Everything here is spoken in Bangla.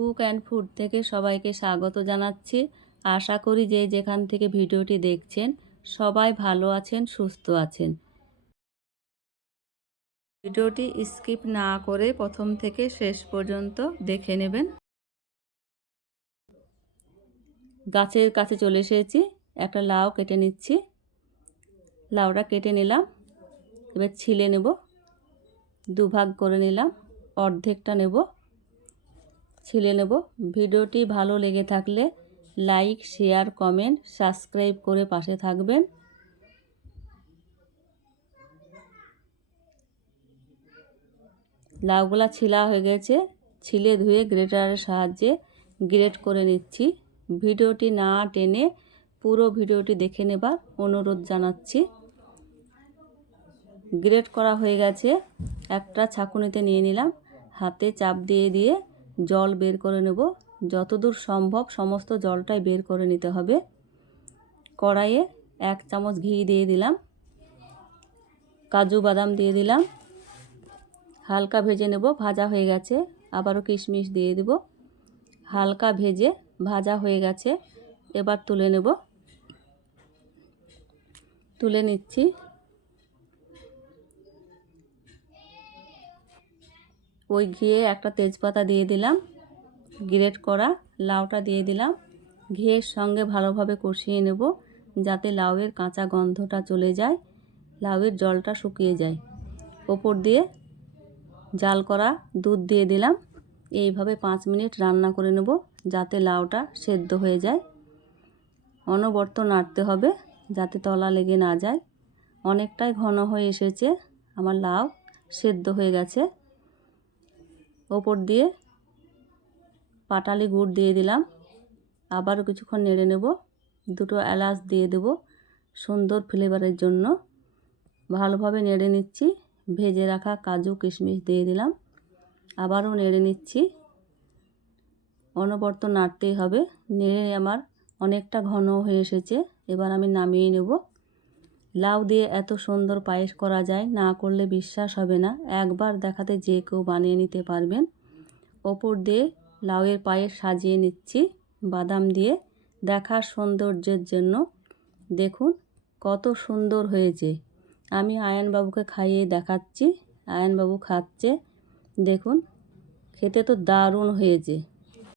কুক অ্যান্ড ফুড থেকে সবাইকে স্বাগত জানাচ্ছি। আশা করি যে যেখান থেকে ভিডিওটি দেখছেন সবাই ভালো আছেন, সুস্থ আছেন। ভিডিওটি স্কিপ না করে প্রথম থেকে শেষ পর্যন্ত দেখে নেবেন। গাছের কাছে চলে এসেছি, একটা লাউ কেটে নিচ্ছি। লাউটা কেটে নিলাম, এবার ছিলে নেব। দুভাগ করে নিলাম, অর্ধেকটা নেব, ছিলে নেব। ভিডিওটি ভালো লেগে থাকলে লাইক, শেয়ার, কমেন্ট, সাবস্ক্রাইব করে পাশে থাকবেন। লাউগুলা ছিলা হয়ে গেছে, ছিলে ধুয়ে গ্রেটারের সাহায্যে গ্রেট করে নিচ্ছি। ভিডিওটি না টেনে পুরো ভিডিওটি দেখে নেবার অনুরোধ জানাচ্ছি। গ্রেট করা হয়ে গেছে, একটা ছাঁকুনিতে নিয়ে নিলাম। হাতে চাপ দিয়ে দিয়ে জল বের করে নেব। যতদূর সম্ভব সমস্ত জলটাই বের করে নিতে হবে। কড়াইয়ে 1 চামচ ঘি দিয়ে দিলাম, কাজু বাদাম দিয়ে দিলাম, হালকা ভেজে নেব। ভাজা হয়ে গেছে, আবারও কিশমিশ দিয়ে দেব। হালকা ভেজে ভাজা হয়ে গেছে, এবার তুলে নেব। তুলে নিচ্ছি। ওই ঘিয়ে একটা তেজপাতা দিয়ে দিলাম, গ্রেট করা লাউটা দিয়ে দিলাম। ঘিয়ের সঙ্গে ভালোভাবে কষিয়ে নেব যাতে লাউয়ের কাঁচা গন্ধটা চলে যায়, লাউয়ের জলটা শুকিয়ে যায়। ওপর দিয়ে জাল করা দুধ দিয়ে দিলাম। এইভাবে 5 মিনিট রান্না করে নেব যাতে লাউটা সেদ্ধ হয়ে যায়। অনবরত নাড়তে হবে যাতে তলা লেগে না যায়। অনেকটাই ঘন হয়ে এসেছে, আমার লাউ সেদ্ধ হয়ে গেছে। ওপর দিয়ে পাটালি গুড় দিয়ে দিলাম, আবারও কিছুক্ষণ নেড়ে নেব। 2টো এলাচ দিয়ে দেব সুন্দর ফ্লেভারের জন্য। ভালোভাবে নেড়ে নিচ্ছি। ভেজে রাখা কাজু কিশমিশ দিয়ে দিলাম, আবারও নেড়ে নিচ্ছি। অনবরত নাড়তেই হবে। নেড়ে আমার অনেকটা ঘন হয়ে এসেছে, এবার আমি নামিয়ে নেব। লাউ দিয়ে এত সুন্দর পায়েস করা যায়, না করলে বিশ্বাস হবে না। একবার দেখাতে যে কেউ বানিয়ে নিতে পারবেন। ওপর দিয়ে লাউয়ের পায়েস সাজিয়ে নিচ্ছি বাদাম দিয়ে, দেখার সৌন্দর্যের জন্য। দেখুন কত সুন্দর হয়েছে। আমি আয়ানবাবুকে খাইয়ে দেখাচ্ছি, আয়ানবাবু খাচ্ছে। দেখুন খেতে তো দারুণ হয়েছে।